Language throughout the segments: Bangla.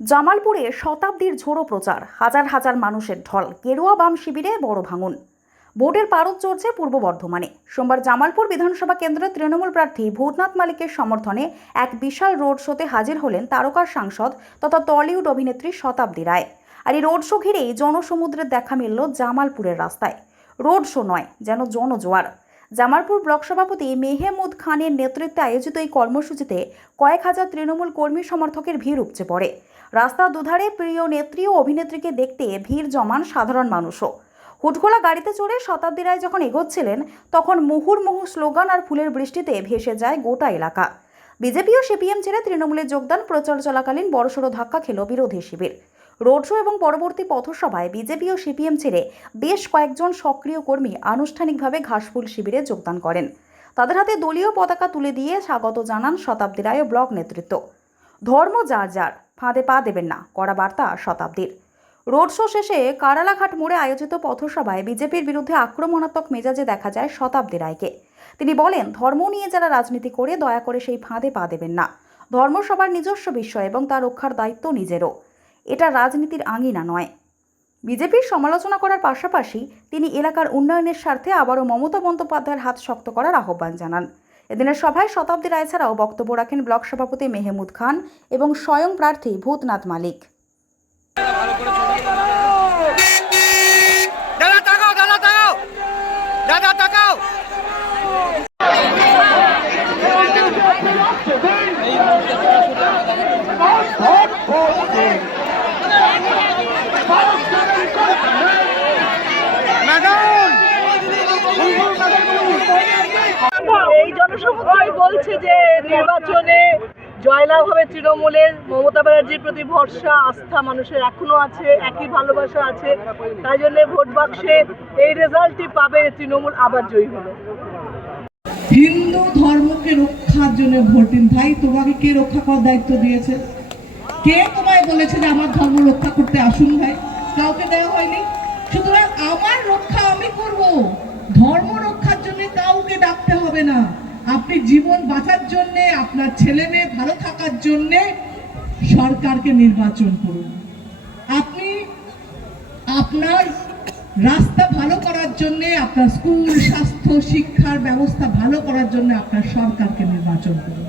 জামালপুরে শতাব্দীর ঝোড়ো প্রচার, হাজার হাজার মানুষের ঢল, গেরুয়া বাম শিবিরে বড় ভাঙন। ভোটের পারদ চড়ছে পূর্ব বর্ধমানে। সোমবার জামালপুর বিধানসভা কেন্দ্রের তৃণমূল প্রার্থী ভূতনাথ মালিকের সমর্থনে এক বিশাল রোড শোতে হাজির হলেন তারকা সাংসদ তথা টলিউড অভিনেত্রী শতাব্দী রায়। আর এই রোড শো ঘিরেই জনসমুদ্রের দেখা মিলল জামালপুরের রাস্তায়। রোড শো নয়, যেন জনজোয়ার। জামালপুর ব্লক সভাপতি মেহমুদ খানের নেতৃত্বে আয়োজিত এই কর্মসূচিতে কয়েক হাজার তৃণমূল কর্মী সমর্থকের ভিড় উপচে পড়ে। রাস্তার দুধারে প্রিয় নেত্রী ও অভিনেত্রীকে দেখতে ভিড় জমান সাধারণ মানুষও। হুটখোলা গাড়িতে চড়ে শতাব্দী রায় যখন এগোচ্ছিলেন, তখন মুহুর্মুহু স্লোগান আর ফুলের বৃষ্টিতে ভেসে যায় গোটা এলাকা। বিজেপি ও সিপিএম ছেড়ে তৃণমূলের যোগদান প্রচার চলাকালীন বড়সড় ধাক্কা খেল বিরোধী শিবির। রোড শো এবং পরবর্তী পথসভায় বিজেপি ও সিপিএম ছেড়ে বেশ কয়েকজন সক্রিয় কর্মী আনুষ্ঠানিকভাবে ঘাসফুল শিবিরে যোগদান করেন। তাদের হাতে দলীয় পতাকা তুলে দিয়ে স্বাগত জানান শতাব্দী রায় ও ব্লক নেতৃত্ব। ধর্ম যার যার, ফাঁদে পা দেবেন না, কড়া বার্তা শতাব্দীর। রোড শো শেষে কারালাঘাট মোড়ে আয়োজিত পথসভায় বিজেপির বিরুদ্ধে আক্রমণাত্মক মেজাজে দেখা যায় শতাব্দী রায়কে। তিনি বলেন, ধর্ম নিয়ে যারা রাজনীতি করে দয়া করে সেই ফাঁদে পা দেবেন না। ধর্ম সবার নিজস্ব বিষয় এবং তা রক্ষার দায়িত্ব নিজেরও। এটা রাজনীতির আঙিনা নয়। বিজেপির সমালোচনা করার পাশাপাশি তিনি এলাকার উন্নয়নের স্বার্থে আবারও মমতা বন্দ্যোপাধ্যায়ের হাত শক্ত করার আহ্বান জানান। এদিনের সভায় শতাব্দী রায় ছাড়াও বক্তব্য রাখেন ব্লক সভাপতি মেহমুদ খান এবং স্বয়ং প্রার্থী ভূতনাথ মালিক। এই জনসমুদ্রই বলছে যে নির্বাচনে জয়লাভ হবে তৃণমূলের। মমতা ব্যানার্জির প্রতি ভরসা, আস্থা মানুষের এখনো আছে, একই ভালোবাসা আছে। তাই জন্য ভোট বাক্সে এই রেজাল্টই পাবে, তৃণমূল আবার জয়ী হলো। হিন্দু ধর্মকে রক্ষার জন্য ভোট দিন। ভাই, তোমাকে কে রক্ষা করার দায়িত্ব দিয়েছে? কে তোমায় বলেছে যে আমার ধর্ম রক্ষা করতে আসুন? ভাই, কাউকে দেওয়া হয়নি। সুতরাং আমার রক্ষা আমি করব, ধর্ম রক্ষার জন্য কাউকে ডাকতে হবে না। আপনি জীবন বাঁচার জন্য, আপনার ছেলে মেয়ে ভালো থাকার জন্য সরকারকে নির্বাচন করুন। আপনি আপনার রাস্তা ভালো করার জন্য, আপনার স্কুল, স্বাস্থ্য, শিক্ষার ব্যবস্থা ভালো করার জন্য আপনার সরকারকে নির্বাচন করুন।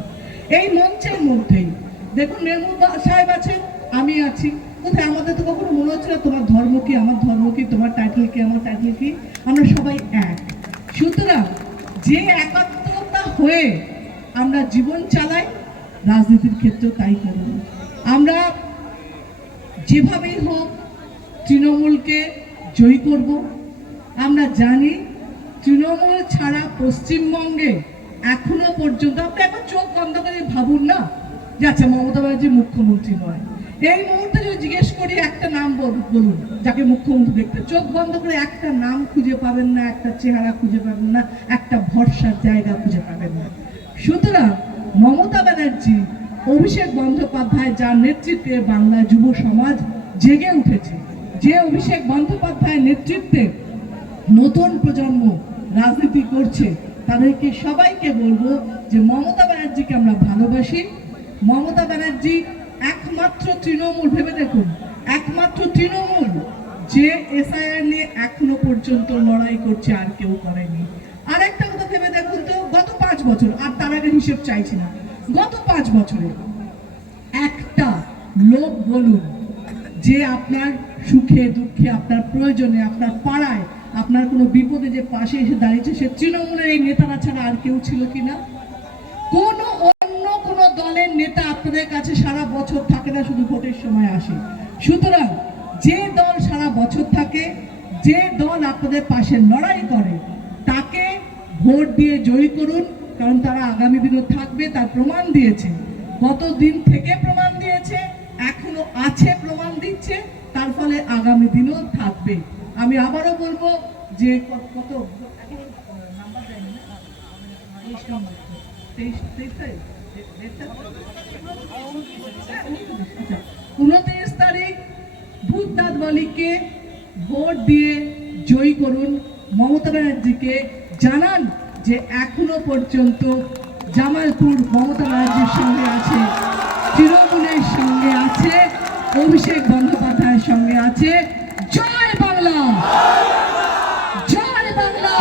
এই মঞ্চের মধ্যেই দেখুন, মেহমুদ সাহেব আছেন, আমি আছি। কোথায় আমাদের তো কখনো মনে হচ্ছে না তোমার ধর্ম কি আমার ধর্ম কি, তোমার টাইটেল কি আমার টাইটেল কি। আমরা সবাই এক। সুতরাং যে একাত্মতা হয়ে আমরা জীবন চালাই, রাজনীতির ক্ষেত্রেও তাই করব। আমরা যেভাবেই হোক তৃণমূলকে জয়ী করব। আমরা জানি তৃণমূল ছাড়া পশ্চিমবঙ্গে এখনো পর্যন্ত, আপনি একবার চোখ বন্ধ করে ভাবুন না যে আচ্ছা মমতা ব্যানার্জি মুখ্যমন্ত্রী নয়। এই মুহূর্তে যদি জিজ্ঞেস করি একটা নাম বলুন যাকে মুখ্যমন্ত্রী দেখতে, চোখ বন্ধ করে একটা নাম খুঁজে পাবেন না, একটা চেহারা খুঁজে পাবেন না, একটা ভরসার জায়গা খুঁজে পাবেন না। সুতরাং মমতা ব্যানার্জি, অভিষেক বন্দ্যোপাধ্যায় যার নেতৃত্বে বাংলা যুব সমাজ জেগে উঠেছে, যে অভিষেক বন্দ্যোপাধ্যায়ের নেতৃত্বে নতুন প্রজন্ম রাজনীতি করছে, তাদেরকে সবাইকে বলবো যে মমতা ব্যানার্জিকে আমরা ভালোবাসি। মমতা ব্যানার্জি একমাত্র তৃণমূল, ভেবে দেখুন, একমাত্র তৃণমূল যে এসআইআর নিয়ে এখনো পর্যন্ত লড়াই করছে, আর কেউ করেনি। আর একটা কথা ভেবে দেখুন তো, গত 5 বছর, আর তার আগে হিসেব চাইছি না, গত 5 বছরে একটা লোক বলুন যে আপনার সুখে দুঃখে, আপনার প্রয়োজনে, আপনার পাড়ায়, আপনার কোনো বিপদে যে পাশে এসে দাঁড়িয়েছে, সে তৃণমূলের এই নেতারা ছাড়া আর কেউ ছিল কিনা? কোনো অন্য কোনো দলের নেতা আপনাদের কাছে সারা বছর থাকে না, শুধু ভোটের সময় আসে। সুতরাং যে দল সারা বছর থাকে, যে দল আপনাদের পাশে লড়াই করে, তাকে ভোট দিয়ে জয়ী করুন। কারণ তারা আগামী দিনও থাকবে, তার প্রমাণ দিয়েছে। গত দিন থেকে প্রমাণ দিয়েছে, এখনো আছে, প্রমাণ দিচ্ছে, তার ফলে আগামী দিনও থাকবে। আমি আবারও বলবো যে কত 29 তারিখ ভূতনাথ মালিককে ভোট দিয়ে জয়ী করুন। মমতা ব্যানার্জিকে জানান যে এখনো পর্যন্ত জামালপুর মমতা ব্যানার্জির সঙ্গে আছে, তৃণমূলের সঙ্গে আছে, অভিষেক বন্দ্যোপাধ্যায়ের সঙ্গে আছে জয় বাংলা, জয় বাংলা।